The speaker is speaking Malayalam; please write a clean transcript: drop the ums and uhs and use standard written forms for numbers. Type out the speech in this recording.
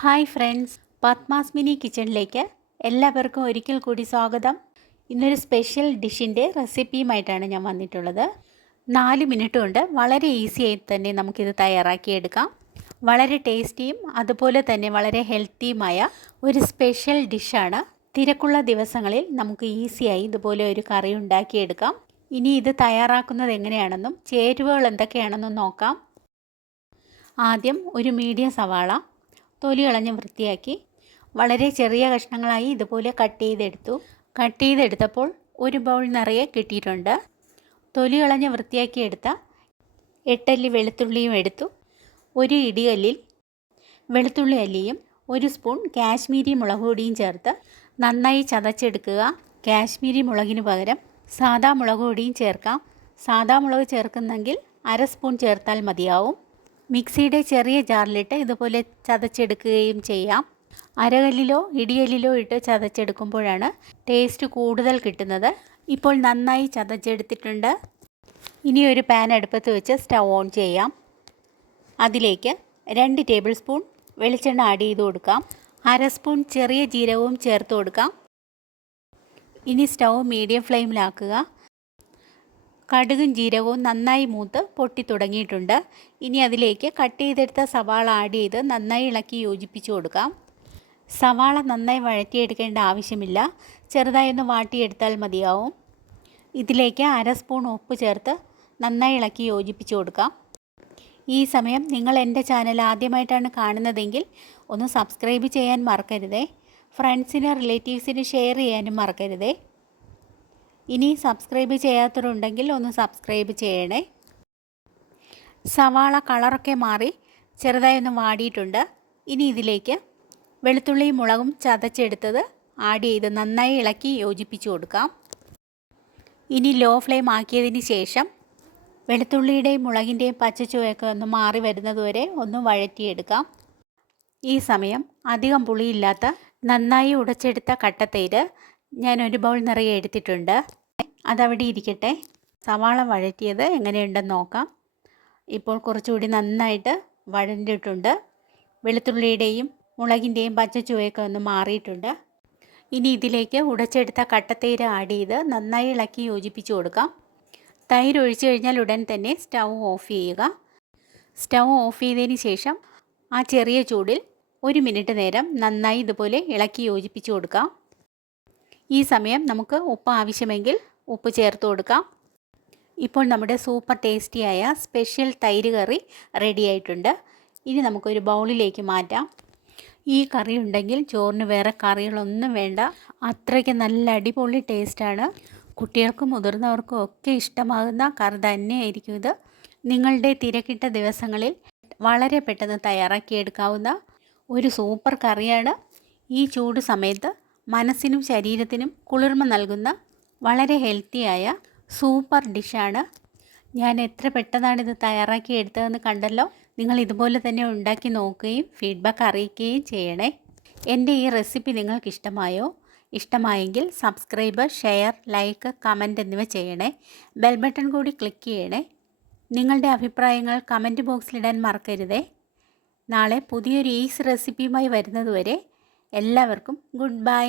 ഹായ് ഫ്രണ്ട്സ്, പത്മാസ് മിനി കിച്ചണിലേക്ക് എല്ലാവർക്കും ഒരിക്കൽ കൂടി സ്വാഗതം. ഇന്നൊരു സ്പെഷ്യൽ ഡിഷിൻ്റെ റെസിപ്പിയുമായിട്ടാണ് ഞാൻ വന്നിട്ടുള്ളത്. 4 മിനിറ്റ് കൊണ്ട് വളരെ ഈസിയായി തന്നെ നമുക്കിത് തയ്യാറാക്കിയെടുക്കാം. വളരെ ടേസ്റ്റിയും അതുപോലെ തന്നെ വളരെ ഹെൽത്തിയുമായ ഒരു സ്പെഷ്യൽ ഡിഷാണ്. തിരക്കുള്ള ദിവസങ്ങളിൽ നമുക്ക് ഈസിയായി ഇതുപോലെ ഒരു കറി ഉണ്ടാക്കിയെടുക്കാം. ഇനി ഇത് തയ്യാറാക്കുന്നത് എങ്ങനെയാണെന്നും ചേരുവകൾ എന്തൊക്കെയാണെന്നും നോക്കാം. ആദ്യം ഒരു മീഡിയം സവാള തൊലി കളഞ്ഞ് വൃത്തിയാക്കി വളരെ ചെറിയ കഷ്ണങ്ങളായി ഇതുപോലെ കട്ട് ചെയ്തെടുത്തപ്പോൾ ഒരു ബൗൾ നിറയെ കിട്ടിയിട്ടുണ്ട്. തൊലി കളഞ്ഞ് വൃത്തിയാക്കിയെടുത്ത 8 അല്ലി വെളുത്തുള്ളിയും എടുത്തു. ഒരു ഇടികല്ലിൽ വെളുത്തുള്ളി അല്ലിയും 1 സ്പൂൺ കാശ്മീരി മുളക് പൊടിയും ചേർത്ത് നന്നായി ചതച്ചെടുക്കുക. കാശ്മീരി മുളകിന് പകരം സാദാ മുളക് പൊടിയും ചേർക്കാം. സാദാ മുളക് ചേർക്കുന്നെങ്കിൽ 1/2 സ്പൂൺ ചേർത്താൽ മതിയാവും. മിക്സിയുടെ ചെറിയ ജാറിലിട്ട് ഇതുപോലെ ചതച്ചെടുക്കുകയും ചെയ്യാം. അരകല്ലിലോ ഇടികല്ലിലോ ഇട്ട് ചതച്ചെടുക്കുമ്പോഴാണ് ടേസ്റ്റ് കൂടുതൽ കിട്ടുന്നത്. ഇപ്പോൾ നന്നായി ചതച്ചെടുത്തിട്ടുണ്ട്. ഇനി ഒരു പാൻ അടുപ്പത്ത് വെച്ച് സ്റ്റൗ ഓൺ ചെയ്യാം. അതിലേക്ക് 2 ടേബിൾ സ്പൂൺ വെളിച്ചെണ്ണ ആഡ് ചെയ്ത് കൊടുക്കാം. 1/2 സ്പൂൺ ചെറിയ ജീരകവും ചേർത്ത് കൊടുക്കാം. ഇനി സ്റ്റൗ മീഡിയം ഫ്ലെയിമിലാക്കുക. കടുകും ജീരകവും നന്നായി മൂത്ത് പൊട്ടി തുടങ്ങിയിട്ടുണ്ട്. ഇനി അതിലേക്ക് കട്ട് ചെയ്തെടുത്ത സവാള ആഡ് ചെയ്ത് നന്നായി ഇളക്കി യോജിപ്പിച്ച് കൊടുക്കാം. സവാള നന്നായി വഴറ്റിയെടുക്കേണ്ട ആവശ്യമില്ല, ചെറുതായി ഒന്ന് വാട്ടിയെടുത്താൽ മതിയാവും. ഇതിലേക്ക് 1/2 സ്പൂൺ ഉപ്പ് ചേർത്ത് നന്നായി ഇളക്കി യോജിപ്പിച്ച് കൊടുക്കാം. ഈ സമയം നിങ്ങൾ എൻ്റെ ചാനൽ ആദ്യമായിട്ടാണ് കാണുന്നതെങ്കിൽ ഒന്ന് സബ്സ്ക്രൈബ് ചെയ്യാൻ മറക്കരുതേ. ഫ്രണ്ട്സിന് റിലേറ്റീവ്സിന് ഷെയർ ചെയ്യാനും മറക്കരുതേ. ഇനി സബ്സ്ക്രൈബ് ചെയ്യാത്തവരുണ്ടെങ്കിൽ ഒന്ന് സബ്സ്ക്രൈബ് ചെയ്യണേ. സവാള കളറൊക്കെ മാറി ചെറുതായി ഒന്ന് വാടിയിട്ടുണ്ട്. ഇനി ഇതിലേക്ക് വെളുത്തുള്ളിയും മുളകും ചതച്ചെടുത്തത് ആഡ് ചെയ്ത് നന്നായി ഇളക്കി യോജിപ്പിച്ച് കൊടുക്കാം. ഇനി ലോ ഫ്ലെയിം ആക്കിയതിന് ശേഷം വെളുത്തുള്ളിയുടെയും മുളകിൻ്റെയും പച്ചച്ചുവയൊക്കെ ഒന്ന് മാറി വരുന്നതുവരെ ഒന്ന് വഴറ്റിയെടുക്കാം. ഈ സമയം അധികം പുളിയില്ലാത്ത നന്നായി ഉടച്ചെടുത്ത കട്ടത്തൈര് ഞാൻ ഒരു ബൗൾ നിറയെ എടുത്തിട്ടുണ്ട്. അതവിടെ ഇരിക്കട്ടെ. സവാള വഴറ്റിയത് എങ്ങനെയുണ്ടെന്ന് നോക്കാം. ഇപ്പോൾ കുറച്ചുകൂടി നന്നായിട്ട് വഴണ്ടിട്ടുണ്ട്. വെളുത്തുള്ളിയുടെയും മുളകിൻ്റെയും പച്ചച്ചുവയൊക്കെ ഒന്ന് മാറിയിട്ടുണ്ട്. ഇനി ഇതിലേക്ക് ഉടച്ചെടുത്ത കട്ടത്തൈര് ആഡ് ചെയ്ത് നന്നായി ഇളക്കി യോജിപ്പിച്ച് കൊടുക്കാം. തൈര് ഒഴിച്ചു കഴിഞ്ഞാൽ ഉടൻ തന്നെ സ്റ്റൗ ഓഫ് ചെയ്യുക. സ്റ്റൗ ഓഫ് ചെയ്തതിന് ശേഷം ആ ചെറിയ ചൂടിൽ 1 മിനിറ്റ് നേരം നന്നായി ഇതുപോലെ ഇളക്കി യോജിപ്പിച്ച് കൊടുക്കാം. ഈ സമയം നമുക്ക് ഉപ്പ് ആവശ്യമെങ്കിൽ ഉപ്പ് ചേർത്ത് കൊടുക്കാം. ഇപ്പോൾ നമ്മുടെ സൂപ്പർ ടേസ്റ്റിയായ സ്പെഷ്യൽ തൈര് കറി റെഡി ആയിട്ടുണ്ട്. ഇനി നമുക്കൊരു ബൗളിലേക്ക് മാറ്റാം. ഈ കറി ഉണ്ടെങ്കിൽ ചോറിന് വേറെ കറികളൊന്നും വേണ്ട. അത്രയ്ക്ക് നല്ല അടിപൊളി ടേസ്റ്റാണ്. കുട്ടികൾക്കും മുതിർന്നവർക്കും ഒക്കെ ഇഷ്ടമാകുന്ന കറി തന്നെയായിരിക്കും ഇത്. നിങ്ങളുടെ തിരക്കിട്ട ദിവസങ്ങളിൽ വളരെ പെട്ടെന്ന് തയ്യാറാക്കിയെടുക്കാവുന്ന ഒരു സൂപ്പർ കറിയാണ്. ഈ ചൂട് സമയത്ത് മനസ്സിനും ശരീരത്തിനും കുളിർമ നൽകുന്ന വളരെ ഹെൽത്തിയായ സൂപ്പർ ഡിഷാണ്. ഞാൻ എത്ര പെട്ടെന്നാണിത് തയ്യാറാക്കി എടുത്തതെന്ന് കണ്ടല്ലോ. നിങ്ങൾ ഇതുപോലെ തന്നെ ഉണ്ടാക്കി നോക്കുകയും ഫീഡ്ബാക്ക് അറിയിക്കുകയും ചെയ്യണേ. എൻ്റെ ഈ റെസിപ്പി നിങ്ങൾക്ക് ഇഷ്ടമായെങ്കിൽ സബ്സ്ക്രൈബ്, ഷെയർ, ലൈക്ക്, കമൻറ്റ് എന്നിവ ചെയ്യണേ. ബെൽ ബട്ടൺ കൂടി ക്ലിക്ക് ചെയ്യണേ. നിങ്ങളുടെ അഭിപ്രായങ്ങൾ കമൻറ്റ് ബോക്സിലിടാൻ മറക്കരുതേ. നാളെ പുതിയൊരു ഈസി റെസിപ്പിയുമായി വരുന്നതുവരെ എല്ലാവർക്കും ഗുഡ് ബൈ.